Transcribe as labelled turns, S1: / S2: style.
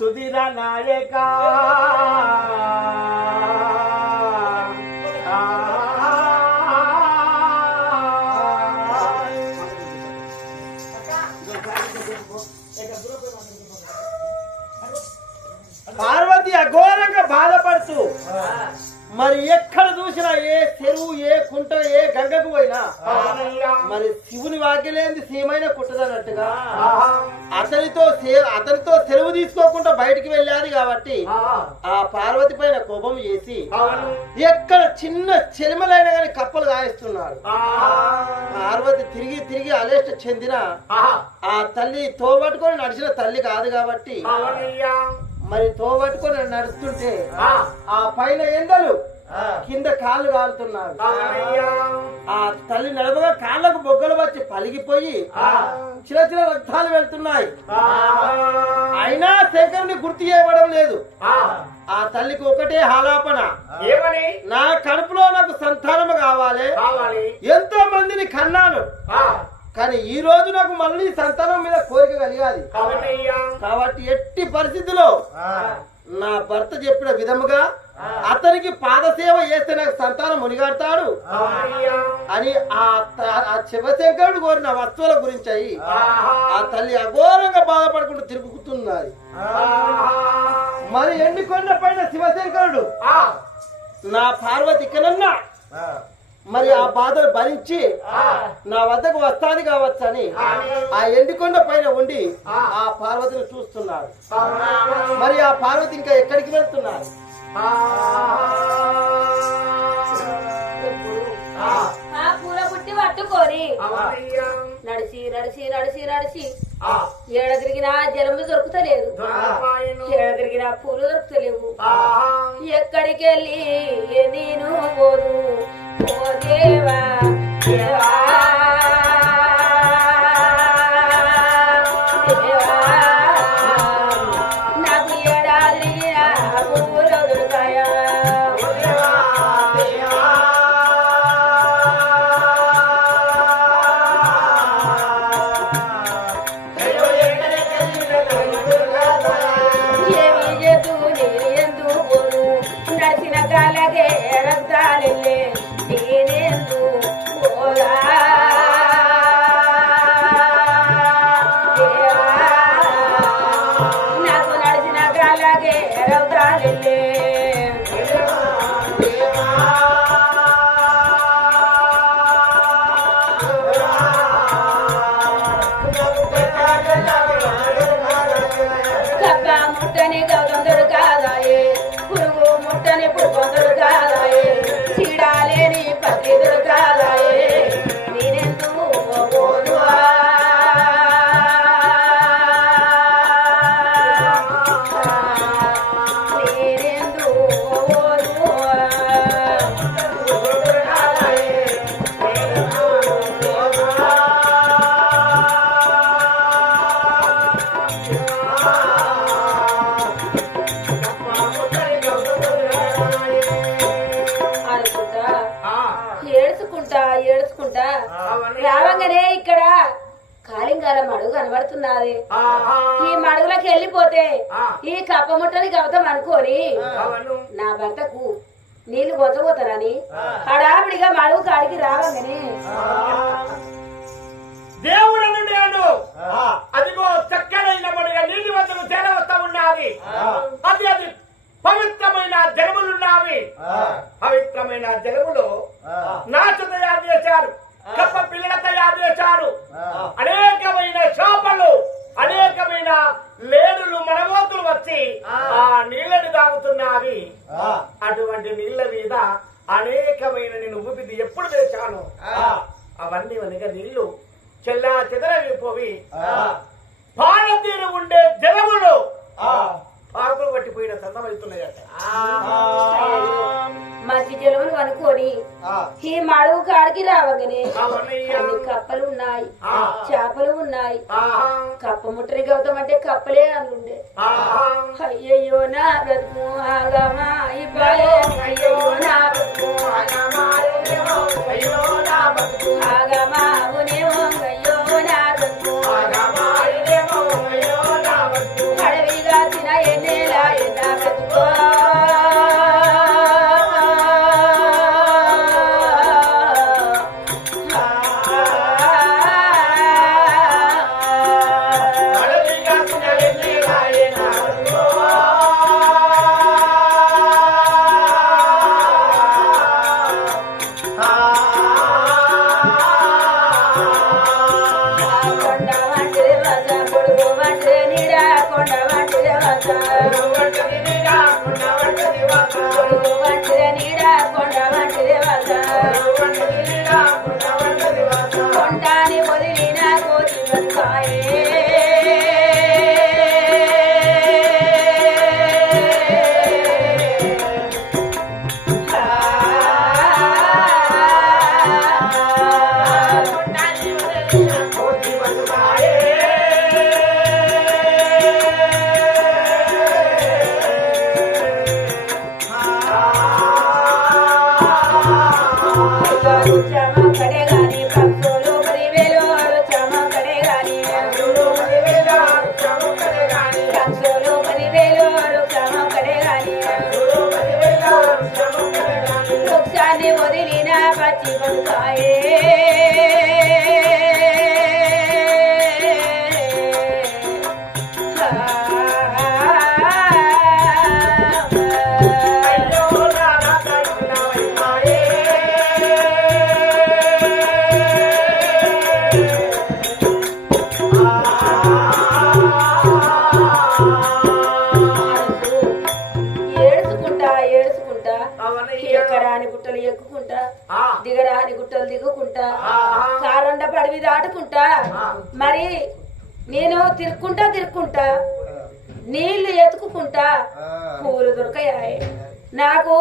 S1: సుధీర నాయక. పార్వతి అఘోరంగా బాధపడుతూ మరి ఎక్కడ చూసినా ఏ చెరువు ఏ కుంట ఏ గంగకు పోయినా మరి శివుని వాక్యలేంది సీమైన కుట్టదన్నట్టుగా అతనితో సే- అతనితో సెలవు తీసుకోకుండా బయటికి వెళ్ళారు కాబట్టి ఆ పార్వతి పైన కోపం చేసి ఎక్కడ చిన్న చెలిమలైన గాని కప్పలు గాయిస్తున్నారు పార్వతి తిరిగి తిరిగి అలేష్ట చెందిన ఆ తల్లి తోబట్టుకొని నడిచిన తల్లి కాదు కాబట్టి మరి తోబట్టుకొని నడుస్తుంటే ఆ. పైన ఎండలు కింద కాళ్ళు కాలుతున్నారు. ఆ తల్లి నడవగా కాళ్ళకు బొగ్గలు వచ్చి పలిగిపోయి చిన్న చిన్న రక్తాలు వెళ్తున్నాయి. అయినా శంకరుని గుర్తు చేయబడం లేదు. ఆ. తల్లికి ఒకటే హాలాపన
S2: ఏమని?
S1: నా కడుపులో నాకు సంతానము కావాలి. ఎంతో మందిని కన్నాను. కానీ ఈ రోజు మళ్ళీ సంతానం మీద కోరిక కలిగాలి. కాబట్టి ఎట్టి పరిస్థితిలో నా భర్త చెప్పిన విధముగా అతనికి పాదసేవ చేస్తే నాకు సంతానం మునిగాడతాడు అని ఆ శివశంకరుడు కోరిన వస్తువుల గురించి అయి ఆ తల్లి అఘోరంగా బాధపడుకుంటూ తిరుగుతున్నది మరి ఎన్ని కొండ పైన శివశంకరుడు నా పార్వతి ఇక్కడన్నా మరి ఆ బాధలు భరించి నా వద్దకు వస్తాది కావచ్చని ఆ ఎండికొండ పైన ఉండి ఆ. పార్వతిని చూస్తున్నాడు మరి ఆ పార్వతి ఇంకా ఎక్కడికి వెళ్తున్నారు?
S3: ఆ. పూల బుట్టి పట్టుకొని నడిచి నడిచి నడిచి నడిచి ఏడ తిరిగినా జలము దొరుకుతలేదు. ఏడ తిరిగినా పూలు దొరుకుతలేవు. ఎక్కడికి వెళ్ళి నేను 我爹妈爹妈 ఏడ్చుకుంటా రావంగానే ఇక్కడ కాళింగాల మడుగు కనబడుతున్నది. ఈ మడుగులోకి వెళ్ళిపోతే ఈ కప్ప ముట్టని గవతం అనుకోని నా భర్తకు నీళ్ళు కొత్తపోతానని హడావిడిగా మడుగు కాడికి రావంగానే.
S2: దేవుడు నేను అదిగో చక్కనైన పడిగా నీటి వద్దకు చేరవస్తా ఉన్నది. అది అది పవిత్రమైన జలములున్నవి. పవిత్రమైన జలములో నాచు అనేకమైన చేపలు అనేకమైన లేడులు మనమోతులు వచ్చి ఆ. నీళ్ళని తాగుతున్నవి. అటువంటి నీళ్ళ మీద అనేకమైన నేను ఊపిది ఎప్పుడు తెచ్చాను అవన్నీ వెనుక నీళ్ళు చెల్లా చెదరవిపోవి పాలతీరు ఉండే జలములు. ఆకులు పట్టిపోయిన సందమవుతున్నాయట
S3: మంచి జలములు అనుకోని ఈ మడుగు కాడికి రావంగానే. అన్ని కప్పలు ఉన్నాయి.
S2: ఆ.
S3: చేపలు ఉన్నాయి. కప్ప ముట్టని గౌతం అంటే కప్పలే అనుండే. అయ్యయ్యో నా బ్రతుకు ఆగమా అయ్యో నా బ్రతుకు ఆగమా
S2: వంటిది వంటిది
S3: నిరా కొండ
S2: వంటిది
S3: వల్ల వదిలిన పచ్చి వంకాయే.
S2: దాటుకుంటా
S3: దిగరాని గుట్టలు దిగుకుంటా. కారండ పడివి దాటుకుంటా. మరి నేను తిరుక్కుంటా తిరుక్కుంటా నీళ్ళు ఎతుకుంటా పూలు దొరకయా. నాకు